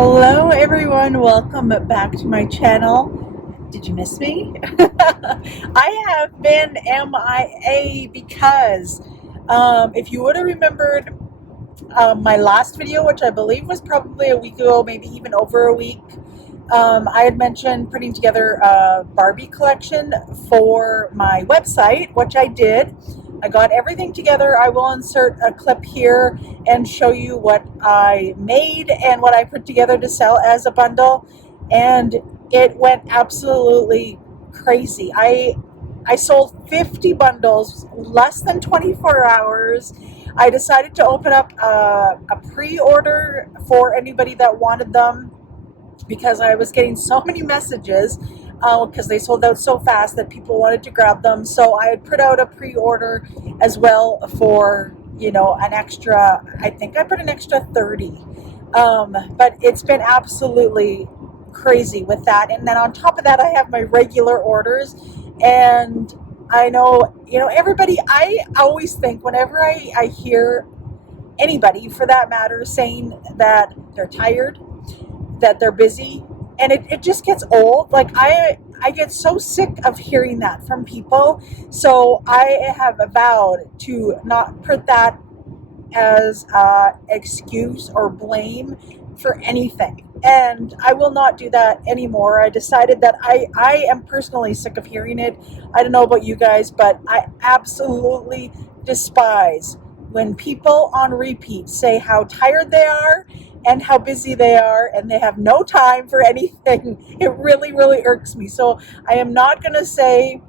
Hello everyone, welcome back to my channel. Did you miss me? I have been MIA because if you would have remembered my last video, which I believe was probably a week ago, maybe even over a week, I had mentioned putting together a Barbie collection for my website, which I did. I got everything together. I will insert a clip here and show you what I made and what I put together to sell as a bundle, and it went absolutely crazy. I sold 50 bundles less than 24 hours. I decided to open up a pre-order for anybody that wanted them because I was getting so many messages because they sold out so fast that people wanted to grab them. So I had put out a pre-order as well for, you know, an extra, I think I put an extra 30. But it's been absolutely crazy with that. And then on top of that, I have my regular orders. And I know, you know, everybody, I always think whenever I hear anybody, for that matter, saying that they're tired, that they're busy, and it just gets old. Like I get so sick of hearing that from people. So I have vowed to not put that as excuse or blame for anything, and I will not do that anymore. I decided that I am personally sick of hearing it. I don't know about you guys, but I absolutely despise when people on repeat say how tired they are and how busy they are, and they have no time for anything. It really, really irks me. So I am not going to say,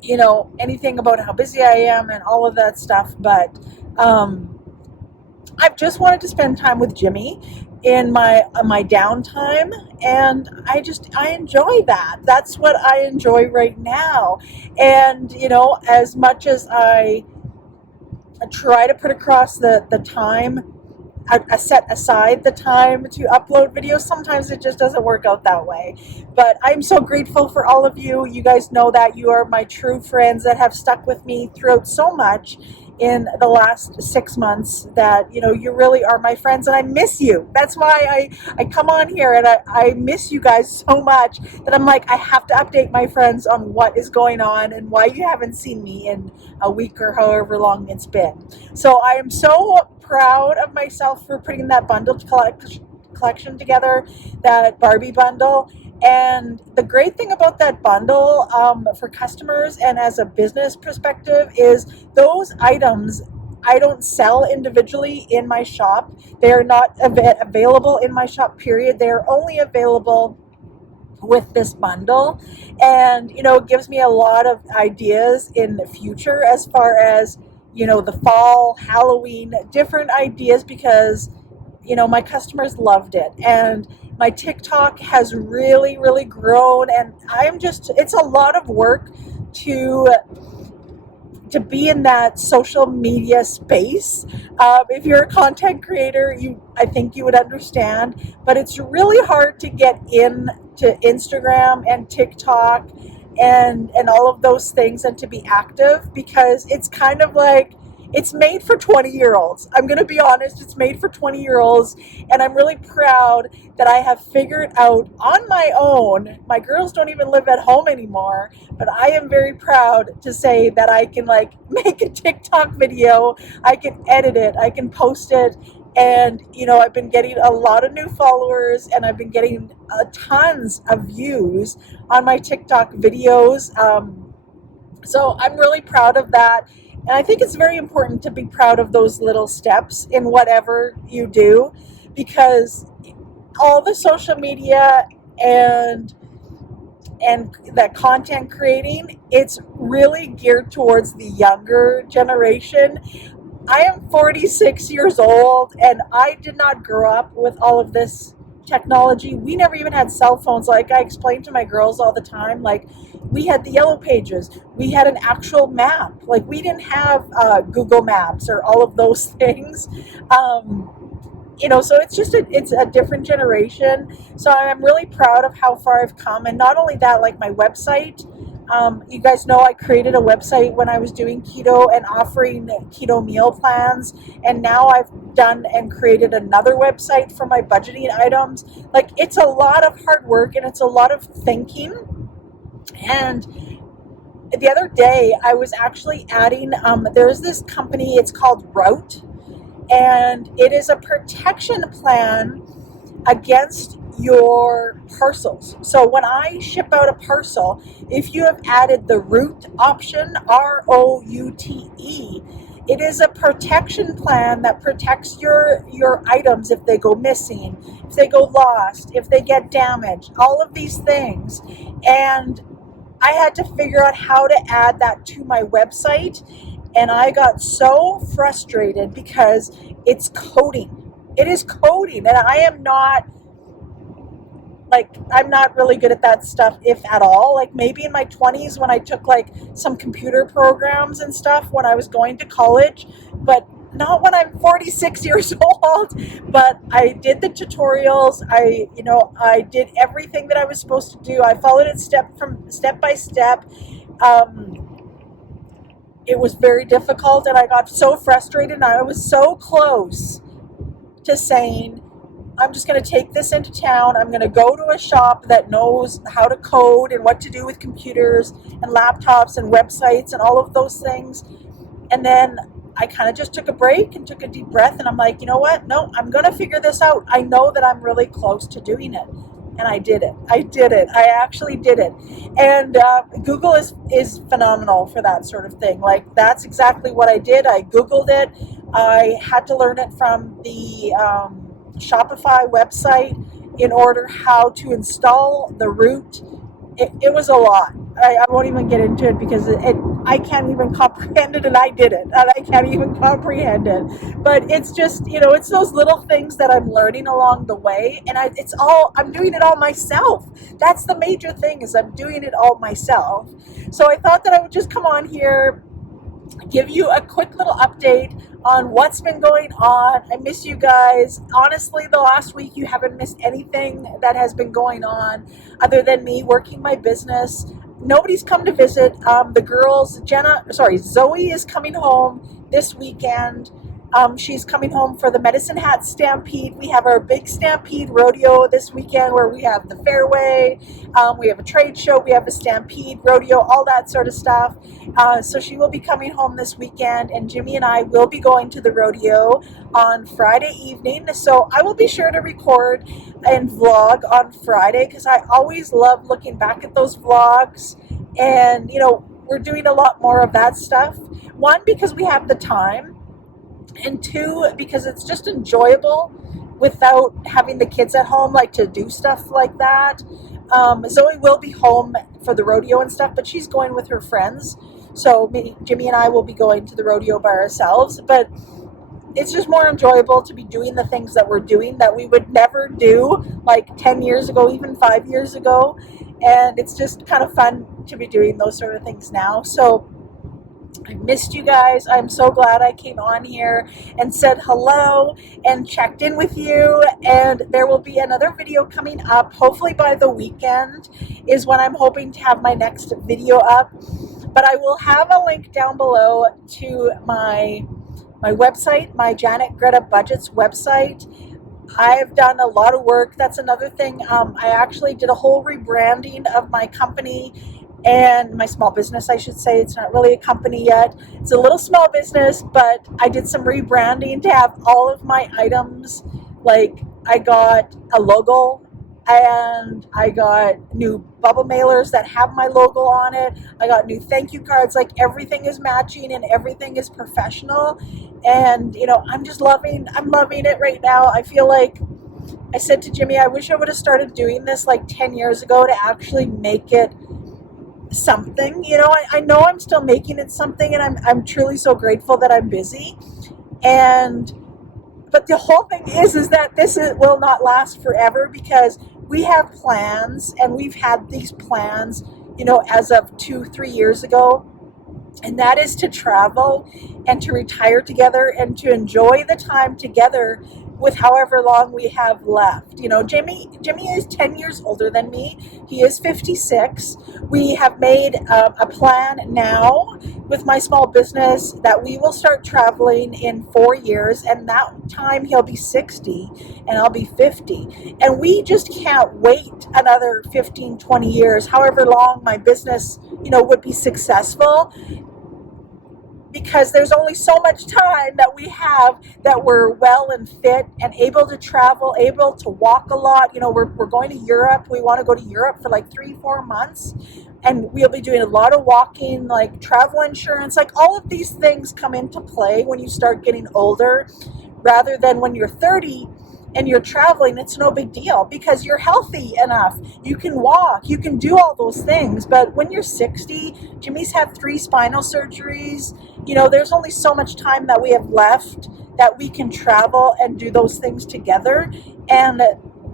you know, anything about how busy I am and all of that stuff, but I've just wanted to spend time with Jimmy in my downtime, and I enjoy that. That's what I enjoy right now. And, you know, as much as I try to put across the time, I set aside the time to upload videos, sometimes it just doesn't work out that way. But I'm so grateful for all of you. You guys know that you are my true friends that have stuck with me throughout so much in the last 6 months, that, you know, you really are my friends, and I miss you. That's why I come on here, and I miss you guys so much that I'm like, I have to update my friends on what is going on and why you haven't seen me in a week or however long it's been. So I am so proud of myself for putting that bundle collection together, that Barbie bundle. And the great thing about that bundle for customers and as a business perspective is those items I don't sell individually in my shop. They are not available in my shop, period. They are only available with this bundle. And, you know, it gives me a lot of ideas in the future as far as, you know, the fall, Halloween, different ideas, because, you know, my customers loved it. And my TikTok has really, really grown, and it's a lot of work to be in that social media space. If you're a content creator, I think you would understand, but it's really hard to get into Instagram and TikTok and all of those things and to be active, because it's kind of like, it's made for 20-year-olds. I'm going to be honest, it's made for 20-year-olds, and I'm really proud that I have figured out on my own. My girls don't even live at home anymore, but I am very proud to say that I can, like, make a TikTok video, I can edit it, I can post it, and, you know, I've been getting a lot of new followers, and I've been getting tons of views on my TikTok videos. So I'm really proud of that. And I think it's very important to be proud of those little steps in whatever you do, because all the social media and that content creating, it's really geared towards the younger generation. I am 46 years old, and I did not grow up with all of this technology. We never even had cell phones. Like I explain to my girls all the time, like, we had the yellow pages, we had an actual map. Like, we didn't have Google Maps or all of those things. You know, so it's a different generation. So I'm really proud of how far I've come. And not only that, like my website, You guys know I created a website when I was doing keto and offering keto meal plans, and now I've done and created another website for my budgeting items. Like, it's a lot of hard work and it's a lot of thinking. And the other day I was actually adding, there's this company, it's called Route, and it is a protection plan against your parcels. So when I ship out a parcel, if you have added the route option, ROUTE, it is a protection plan that protects your items if they go missing, if they go lost, if they get damaged, all of these things. And I had to figure out how to add that to my website, and I got so frustrated because it's coding. It is coding, and I'm not really good at that stuff, if at all. Like, maybe in my 20s when I took like some computer programs and stuff when I was going to college, but not when I'm 46 years old. But I did the tutorials. I did everything that I was supposed to do. I followed it step by step. It was very difficult, and I got so frustrated, and I was so close to saying, I'm just going to take this into town. I'm going to go to a shop that knows how to code and what to do with computers and laptops and websites and all of those things. And then I kind of just took a break and took a deep breath, and I'm like, you know what? No, I'm going to figure this out. I know that I'm really close to doing it. And I did it. I actually did it. And Google is phenomenal for that sort of thing. Like, that's exactly what I did. I Googled it. I had to learn it from the Shopify website in order how to install the route. It was a lot. I won't even get into it because I can't even comprehend it, and I did it, and I can't even comprehend it. But it's just, it's those little things that I'm learning along the way, and I'm doing it all myself. That's the major thing, is I'm doing it all myself. So I thought that I would just come on here, give you a quick little update on what's been going on. I miss you guys. Honestly, the last week you haven't missed anything that has been going on other than me working my business. Nobody's come to visit. The girls, Zoe is coming home this weekend. She's coming home for the Medicine Hat Stampede. We have our big Stampede rodeo this weekend where we have the fairway, we have a trade show, we have a Stampede rodeo, all that sort of stuff. So she will be coming home this weekend, and Jimmy and I will be going to the rodeo on Friday evening. So I will be sure to record and vlog on Friday, because I always love looking back at those vlogs. And, we're doing a lot more of that stuff. One, because we have the time. And two, because it's just enjoyable without having the kids at home, like, to do stuff like that. Zoe will be home for the rodeo and stuff, but she's going with her friends. So Jimmy and I will be going to the rodeo by ourselves. But it's just more enjoyable to be doing the things that we're doing that we would never do like 10 years ago, even 5 years ago. And it's just kind of fun to be doing those sort of things now. So I missed you guys. I'm so glad I came on here and said hello and checked in with you. And there will be another video coming up. Hopefully by the weekend is when I'm hoping to have my next video up. But I will have a link down below to my website, my Janet Greta Budgets website. I've done a lot of work. That's another thing. I actually did a whole rebranding of my company and my small business, I should say. It's not really a company yet. It's a little small business, but I did some rebranding to have all of my items. Like, I got a logo, and I got new bubble mailers that have my logo on it. I got new thank you cards. Like, everything is matching and everything is professional. And, I'm loving it right now. I feel like I said to Jimmy, I wish I would have started doing this like 10 years ago to actually make it something. I know I'm still making it something, and I'm truly so grateful that I'm busy. But the whole thing is that will not last forever, because we have plans, and we've had these plans, as of 2-3 years ago. And that is to travel and to retire together and to enjoy the time together with however long we have left. You know, Jimmy is 10 years older than me. He is 56. We have made a plan now with my small business that we will start traveling in 4 years, and that time he'll be 60 and I'll be 50. And we just can't wait another 15, 20 years, however long my business, you know, would be successful, because there's only so much time that we have that we're well and fit and able to travel, able to walk a lot. You know, we're going to Europe. We want to go to Europe for like 3-4 months, and we'll be doing a lot of walking, like travel insurance, like all of these things come into play when you start getting older, rather than when you're 30 and you're traveling. It's no big deal because you're healthy enough. You can walk, you can do all those things. But when you're 60, Jimmy's had 3 spinal surgeries. You know, there's only so much time that we have left that we can travel and do those things together. And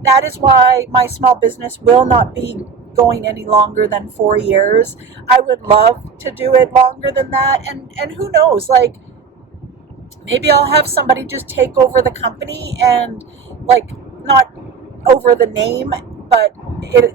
that is why my small business will not be going any longer than 4 years. I would love to do it longer than that. And who knows, like, maybe I'll have somebody just take over the company, and like, not over the name, but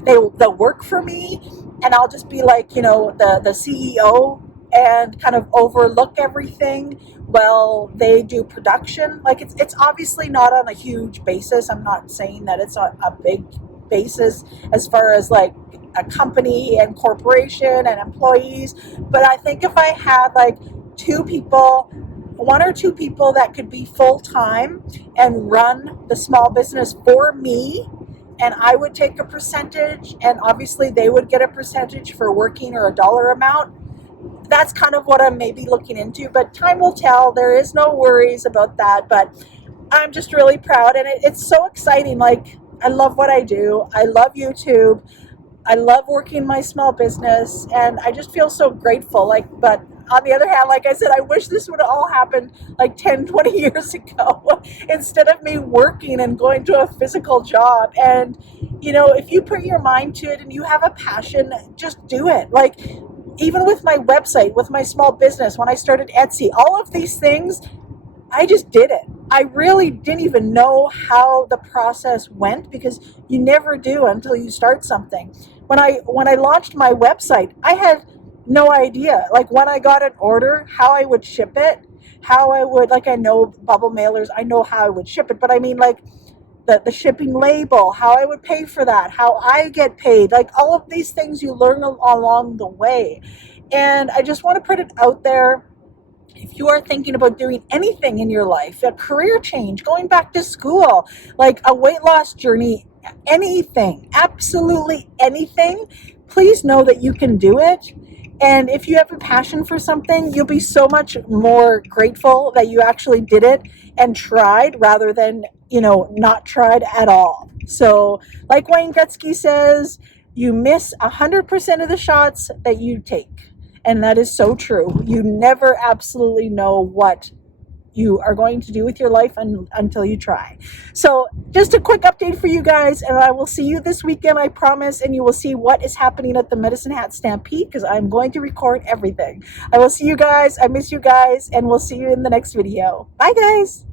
they'll work for me, and I'll just be like, you know, the CEO, and kind of overlook everything while they do production. Like, it's obviously not on a huge basis. I'm not saying that it's on a big basis as far as like a company and corporation and employees, but I think if I had like 1 or 2 people that could be full-time and run the small business for me, and I would take a percentage, and obviously they would get a percentage for working, or a dollar amount. That's kind of what I'm maybe looking into, but time will tell. There is no worries about that, but I'm just really proud, and it's so exciting. Like, I love what I do. I love YouTube. I love working my small business, and I just feel so grateful. Like, but on the other hand, like I said, I wish this would have all happened like 10, 20 years ago instead of me working and going to a physical job. And, you know, if you put your mind to it and you have a passion, just do it. Like, even with my website, with my small business, when I started Etsy, all of these things, I just did it. I really didn't even know how the process went, because you never do until you start something. When I launched my website, I had no idea. Like, when I got an order, how I would ship it, how I would, like, I know bubble mailers, I know how I would ship it, but I mean, like, the shipping label, how I would pay for that, how I get paid, like all of these things you learn along the way. And I just want to put it out there. If you are thinking about doing anything in your life, a career change, going back to school, like a weight loss journey, anything, absolutely anything, please know that you can do it. And if you have a passion for something, you'll be so much more grateful that you actually did it and tried, rather than, you know, not tried at all. So, like Wayne Gretzky says, you miss 100% of the shots that you take. And that is so true. You never absolutely know what you are going to do with your life until you try. So just a quick update for you guys, and I will see you this weekend, I promise, and you will see what is happening at the Medicine Hat Stampede, because I'm going to record everything. I will see you guys. I miss you guys, and we'll see you in the next video. Bye, guys.